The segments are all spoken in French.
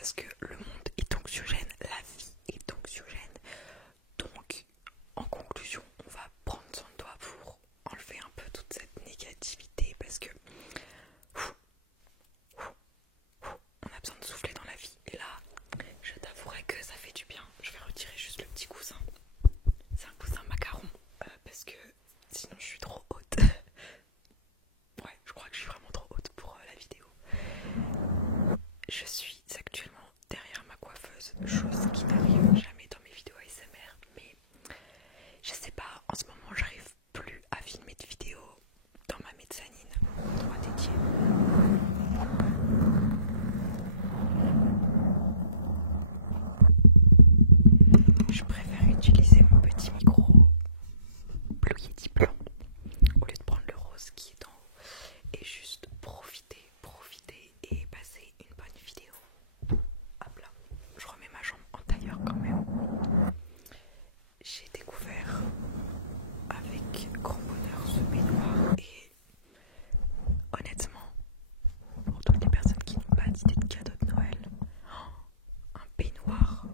parce que le monde est anxiogène, la vie est anxiogène. Donc, en conclusion, on va prendre soin de toi pour enlever un peu toute cette négativité parce que on a besoin de souffler dans la vie. Et là, je t'avouerai que ça fait du bien. Je vais retirer juste le petit coussin. C'est un coussin macaron parce que sinon je suis trop haute. Ouais, je crois que je suis vraiment trop haute pour la vidéo. Je suis actuellement derrière ma coiffeuse, chose qui n'arrive jamais dans mes vidéos ASMR, mais je sais pas, en ce moment j'arrive plus à filmer de vidéos dans ma mezzanine, endroit dédié. Je préfère utiliser mon petit micro Blue Yeti blanc au lieu de prendre le rose qui est en haut et juste profiter et passer une bonne vidéo. Hop là, je remets ma jambe en tailleur quand même. J'ai découvert avec grand bonheur ce baignoire et honnêtement, pour toutes les personnes qui n'ont pas d'idée de cadeau de Noël, un baignoire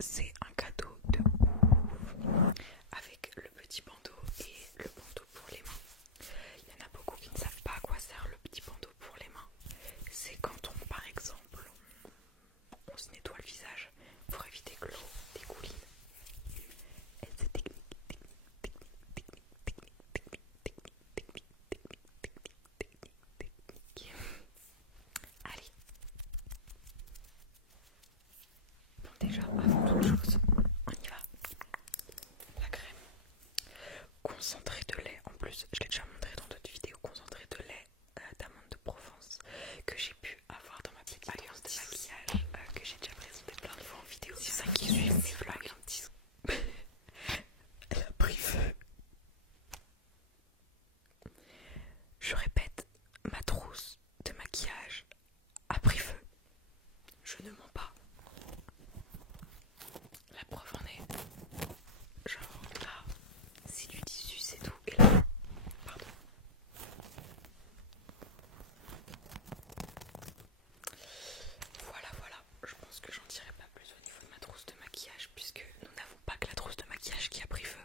c'est un cadeau de ouf avec le petit bandeau et le bandeau pour les mains. Il y en a beaucoup qui ne savent pas à quoi sert le petit bandeau pour les mains. C'est quand on, par exemple, on se nettoie le visage pour éviter que l'eau dégouline. Et c'est technique. Allez. Bon, déjà, avant toute chose, on y va. La crème. Concentré de lait. En plus, je l'ai déjà montré dans d'autres vidéos. Concentré de lait d'amande de Provence que j'ai pu avoir dans ma petite alliance de maquillage que j'ai déjà présenté plein de fois en vidéo. C'est ça qui suit mes vlogs. Elle a pris feu. Je répète, ma trousse de maquillage a pris feu. Je ne mens pas. La preuve en est, genre là, c'est du tissu, c'est tout. Et là, pardon. Voilà, je pense que j'en dirai pas plus au niveau de ma trousse de maquillage puisque nous n'avons pas que la trousse de maquillage qui a pris feu.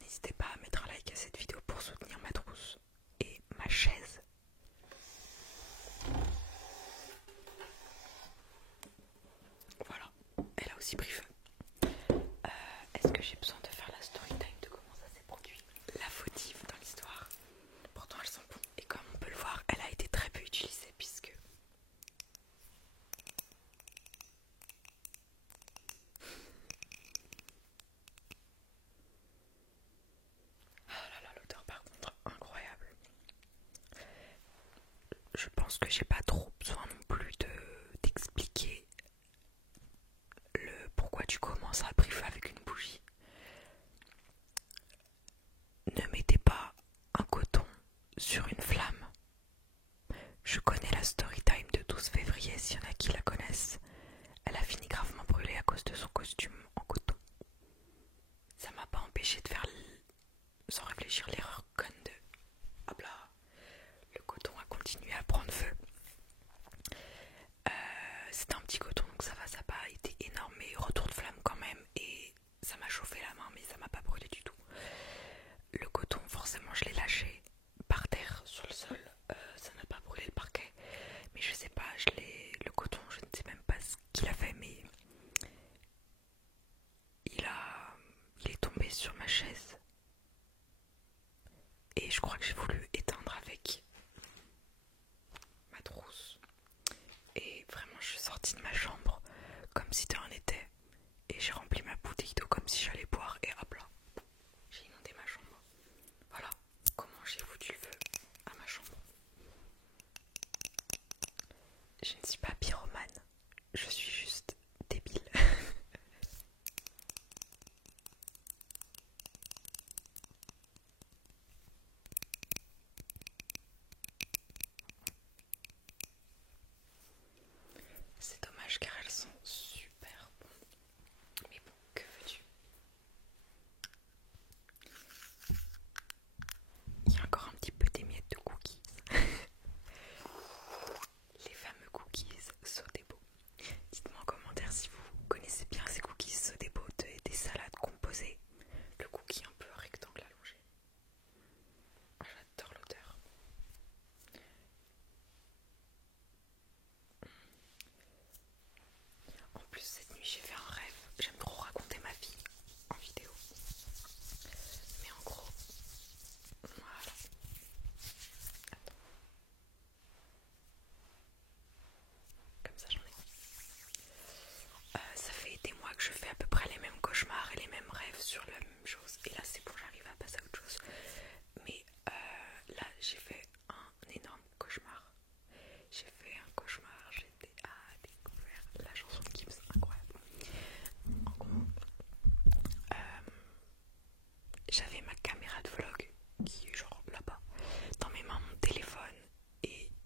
N'hésitez pas à mettre un like à cette vidéo pour soutenir ma trousse et ma chaise. Voilà, elle a aussi pris feu. Est-ce que j'ai besoin de faire la story time de comment ça s'est produit? La fautive dans l'histoire, pourtant elles sont bonnes. Et comme on peut le voir, elle a été très peu utilisée puisque ah là là, l'odeur par contre incroyable. Je pense que j'ai pas trop besoin non plus d'expliquer le pourquoi du comment ça a pris feu avec une bougie. Ne mettez pas un coton sur une flamme. Je connais la story time de 12 février, s'il y en a qui la connaissent. Elle a fini gravement brûlée à cause de son costume en coton. Ça m'a pas empêché de faire sans réfléchir l'erreur conne de hop là, le coton a continué à prendre feu. C'était un petit coton donc ça va, ça n'a pas été énorme mais retour de flamme quand même et ça m'a chauffé la main mais ça m'a pas brûlé du tout. Le coton forcément je l'ai lâché par terre sur le sol, ça n'a pas brûlé le parquet mais je sais pas, le coton je ne sais même pas ce qu'il a fait mais il est tombé sur ma chaise et je crois que j'ai voulu éteindre avec ma trousse et vraiment je suis sortie de ma chambre comme si de rien n'était et j'ai rempli ma bouteille d'eau comme si j'allais boire et hop là j'ai inondé ma chambre. Voilà comment j'ai foutu le feu à ma chambre. Je ne suis pas pyromane, je suis juste débile. C'est dommage car elles sont super bonnes. Mais bon, que veux-tu? Il y a encore un petit peu des miettes de cookies. Les fameux cookies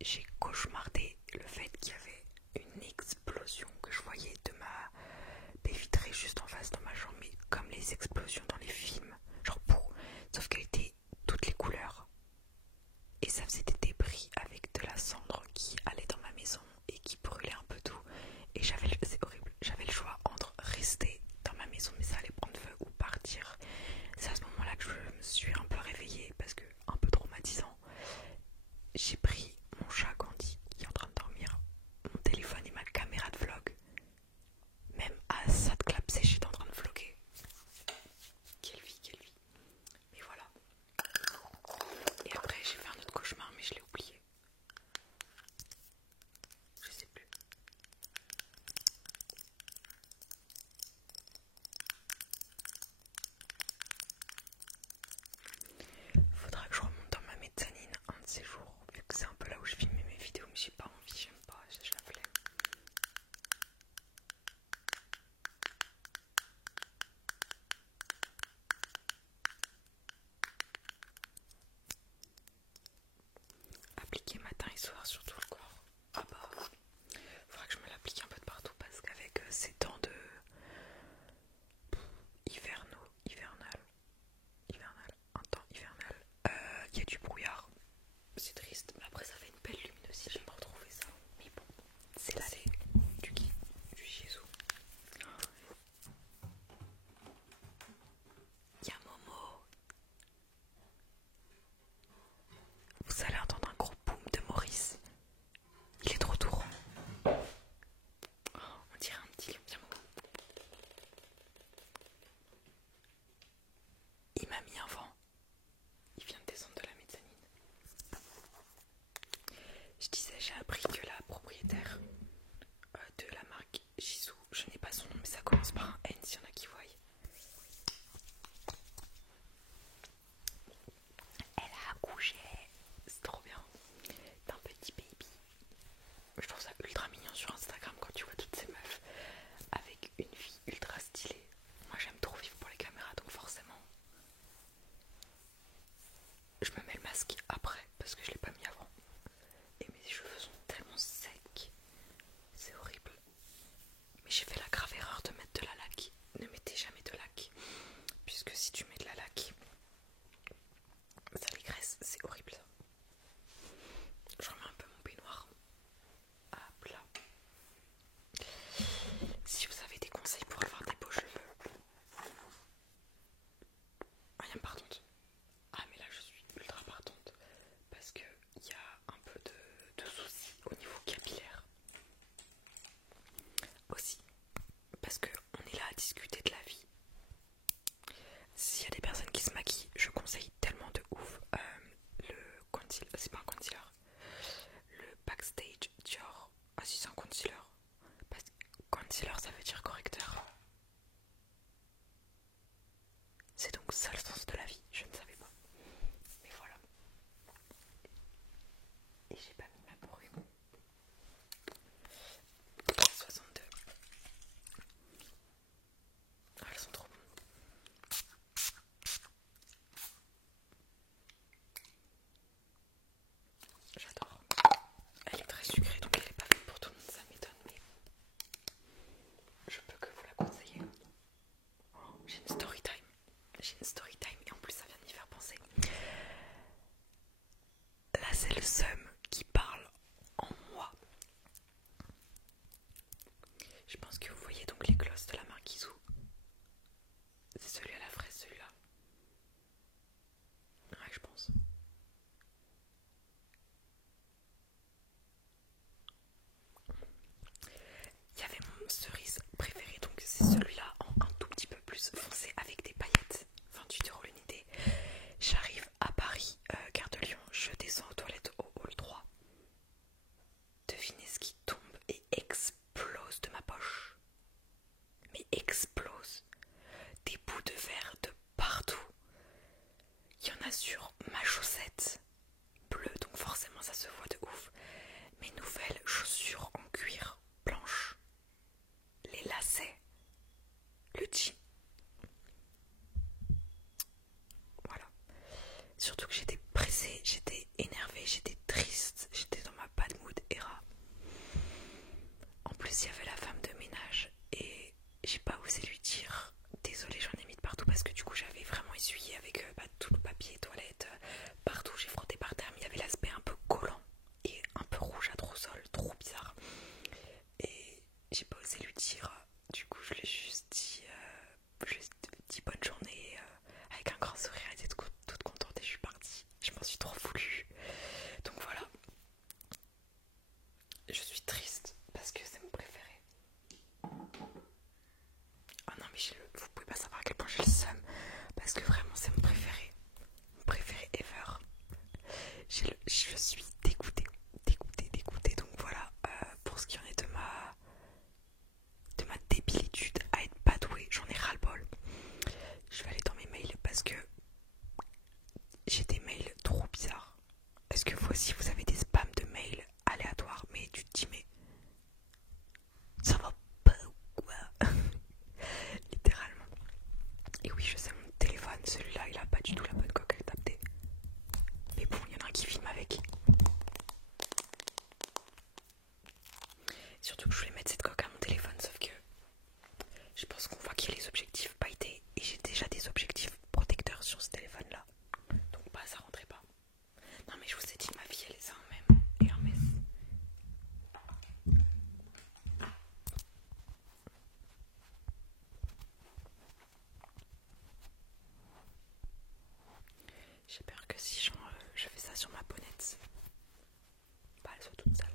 j'ai cauchemardé le fait qu'il y avait une explosion que je voyais de ma baie vitrée juste en face dans ma chambre, mais comme les explosions dans les films, genre pour, sauf qu'elle était toutes les couleurs et ça faisait des débris avec de la cendre qui allait dans ma maison et qui brûlait un peu tout. Et c'est horrible, j'avais le choix entre rester dans ma maison mais ça allait prendre feu ou partir. C'est à ce moment-là que je me suis un peu réveillée parce que un peu traumatisant. J'ai pris mon chat Candy qui est en train de dormir, mon téléphone et ma caméra de vlog. Même à ça de clapser, j'étais en train de vlogger. Quelle vie, quelle vie. Mais voilà. Et après j'ai fait un autre cauchemar mais je l'ai oublié. Je sais plus. Faudra que je remonte dans ma mezzanine un de ces jours, vu que c'est un peu là où je filme mes vidéos, mais j'ai pas envie, j'aime pas, j'ai la flemme. Appliquer matin et soir sur tout le corps. Ah bah, faudra que je me l'applique un peu de partout parce qu'avec ces temps de un temps hivernal, il y a du brouillard. C'est triste, mais après ça fait une belle luminosité. J'aime pas retrouver ça. Mais bon, c'est l'allée du Jésus. Il y a Momo. Vous allez entendre un gros boom de Maurice. Il est de retour. On dirait un petit lion. Viens Momo. Il m'a mis un vent. Il vient de descendre de la mezzanine. Je disais, j'ai appris que la propriétaire de la marque Jisoo, je n'ai pas son nom mais ça commence par un N s'il y en a qui voient. Elle a accouché, c'est trop bien, d'un petit baby. Je trouve ça ultra mignon sur Instagram quand tu vois toutes ces meufs avec une vie ultra stylée. Moi j'aime trop vivre pour les caméras donc forcément je me mets le masque après parce que je l'ai pas mis avant. Et mes cheveux sont tellement secs, c'est horrible. Mais j'ai fait la grave erreur de mettre de la laque. Ne mettez jamais de laque, puisque si tu mets de la laque, ça les graisse, c'est horrible ça. Je remets un peu mon peignoir à plat. Si vous avez des conseils pour avoir des beaux cheveux, rien partante. Ah mais là je suis ultra partante parce que il y a un peu de soucis au niveau capillaire. Aussi parce que on est là à discuter de la vie. S'il y a des personnes qui se maquillent, je conseille tellement de ouf le concealer, c'est pas un concealer, le Backstage Dior. Ah si c'est un concealer. Parce que concealer ça veut dire correcteur. C'est donc ça le sens de la vie, je ne savais pas. Mais voilà. Et j'ai pas mis ma broue. 62. Ah, elles sont trop bonnes. J'adore. Elle est très sucrée donc elle est pas faite pour tout le monde, ça m'étonne mais je peux que vous la conseiller. Oh, j'ai une story time. J'ai une story time et en plus ça vient de m'y faire penser. Là c'est le seum qui parle en moi. Je pense que vous voyez donc les glosses de la marque Jisoo. C'est celui à la fraise, celui-là. Ouais, je pense. Il y avait mon cerise préféré, donc c'est celui-là en un tout petit peu plus foncé avec des paillettes. 28 € l'unité. J'arrive à Paris, gare de Lyon, je descends aux toilettes au hall 3. Devinez ce qui tombe et explose de ma poche. Mais explose. Des bouts de verre de partout. Il y en a sur ma chaussette bleue, donc forcément ça se voit de ouf. Mes nouvelles chaussures en cuir blanche, les lacets, le jean. Voilà. Surtout que j'étais pressée, j'étais énervée, j'étais triste, j'étais dans ma Je suis triste parce que c'est mon préféré. Ah non mais vous pouvez pas savoir à quel point j'ai le seum. Parce que vraiment c'est mon préféré. Mon préféré ever. Je suis dégoûtée. Dégoûtée, dégoûtée. Donc voilà, pour ce qui en est de ma débilitude à être pas douée, j'en ai ras le bol. Je vais aller dans mes mails parce que j'ai des mails trop bizarres. Est-ce que vous aussi vous avez des spams de mails aléatoires? Mais tu te dis mais ça va pas ou quoi? Littéralement. Et oui je sais mon téléphone, celui-là il a pas du tout la bonne coque à taper. Mais bon il y en a un qui filme avec. Surtout que je voulais mettre cette coque à mon téléphone sauf que je pense qu'on voit qu'il y a les objectifs pailletés et j'ai déjà des objectifs protecteurs sur ce téléphone là. Donc bah ça rentrait pas. Non mais je vous ai dit ma fille elle est ça même. Et Hermès. J'ai peur que si je fais ça sur ma bonnette, bah elle soit toute sale.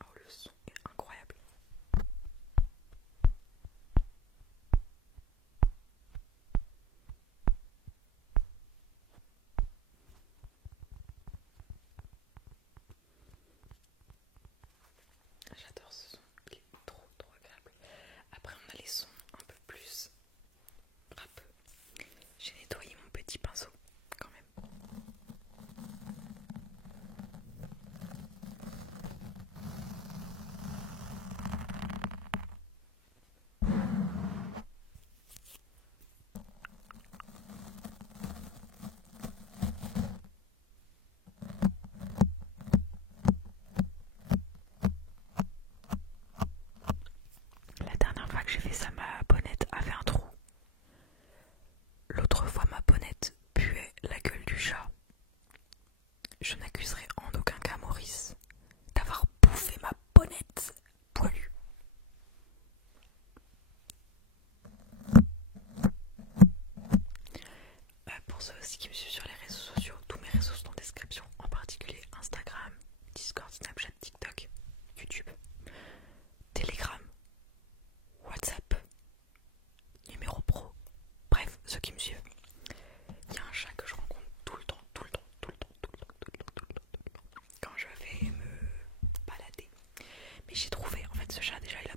Oh le son est incroyable. J'adore ce son, il est trop agréable. Après on a les sons un peu plus rap. J'ai nettoyé mon petit pinceau quand même. La dernière fois que j'ai fait ça, ma bonnette avait un trou. L'autre fois, ma bonnette puait la gueule du chat. Je n'accuserai en aucun cas Maurice d'avoir bouffé ma bonnette poilue. Pour ceux aussi qui me suivent sur les réseaux sociaux, tous mes réseaux sont en description, en particulier Instagram, Discord, Snapchat, TikTok, YouTube, Telegram, WhatsApp, numéro pro, bref, ceux qui me suivent. Il y a un chat que je rencontre tout le temps, quand je vais me balader. Mais j'ai trouvé, en fait ce chat déjà il